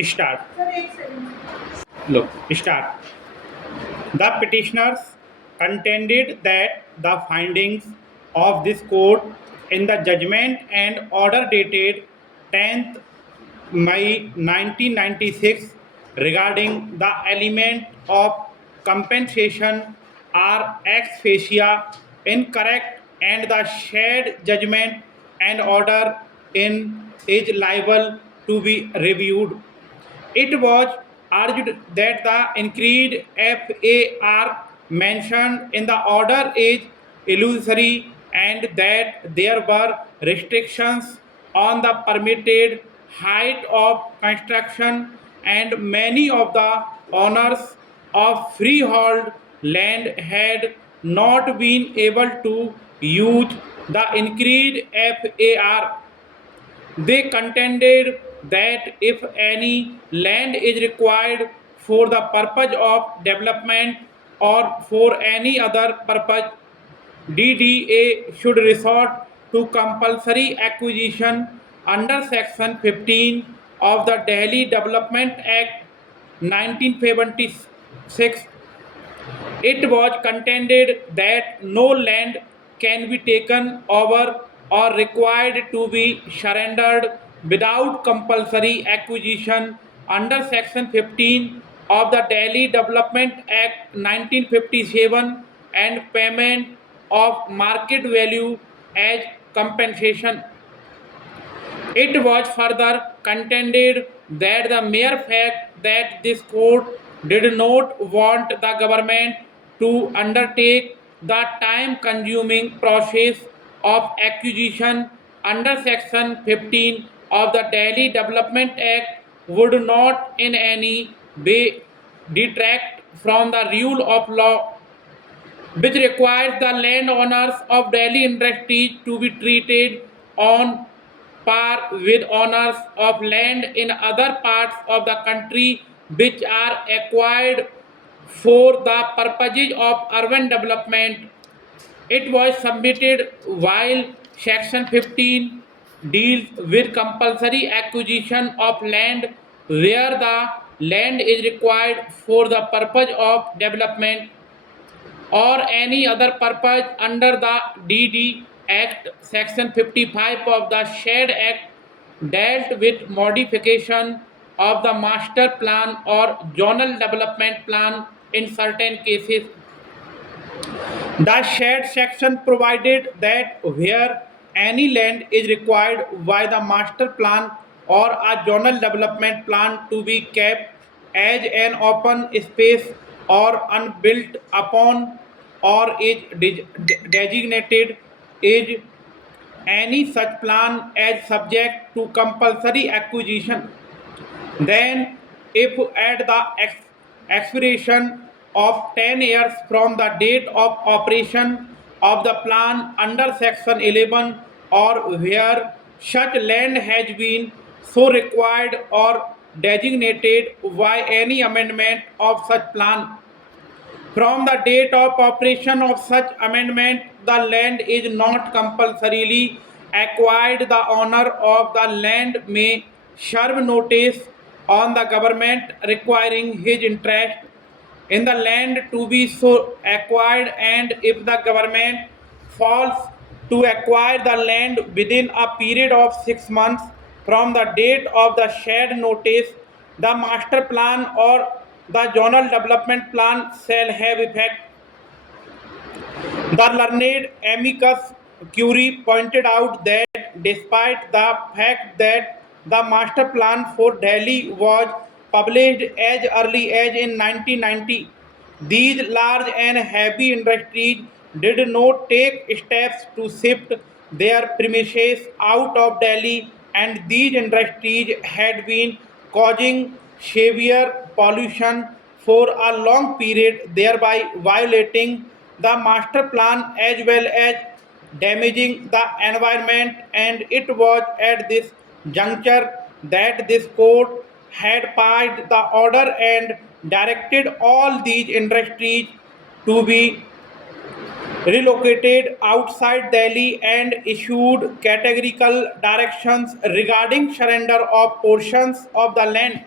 Start. Look, start. The petitioners contended that the findings of this court in the judgment and order dated 10th May 1996 regarding the element of compensation are ex facie incorrect and the shared judgment and order in is liable to be reviewed. It was argued that the increased FAR mentioned in the order is illusory and that there were restrictions on the permitted height of construction and many of the owners of freehold land had not been able to use the increased FAR. They contended that if any land is required for the purpose of development or for any other purpose, DDA should resort to compulsory acquisition under Section 15 of the Delhi Development Act 1976. It was contended that no land can be taken over or required to be surrendered without compulsory acquisition under Section 15 of the Delhi Development Act 1957 and payment of market value as compensation. It was further contended that the mere fact that this court did not want the government to undertake the time consuming process of acquisition under Section 15 of the Delhi Development Act would not in any way detract from the rule of law, which requires the landowners of Delhi Industries to be treated on par with owners of land in other parts of the country which are acquired for the purposes of urban development. It was submitted while Section 15 deals with compulsory acquisition of land where the land is required for the purpose of development or any other purpose under the DD Act. Section 55 of the Shared Act dealt with modification of the master plan or zonal development plan in certain cases. The shared section provided that where any land is required by the master plan or a zonal development plan to be kept as an open space or unbuilt upon or is designated is any such plan as subject to compulsory acquisition. Then, if at the expiration of 10 years from the date of operation of the plan under Section 11 or where such land has been so required or designated by any amendment of such plan, from the date of operation of such amendment, the land is not compulsorily acquired. The owner of the land may serve notice on the government requiring his interest in the land to be so acquired, and if the government fails to acquire the land within a period of 6 months from the date of the shared notice, the master plan or the zonal development plan shall have effect. The learned amicus curiae pointed out that despite the fact that the master plan for Delhi was published as early as in 1990, these large and heavy industries did not take steps to shift their premises out of Delhi, and these industries had been causing severe pollution for a long period, thereby violating the master plan as well as damaging the environment. And it was at this juncture that this court had passed the order and directed all these industries to be relocated outside Delhi and issued categorical directions regarding surrender of portions of the land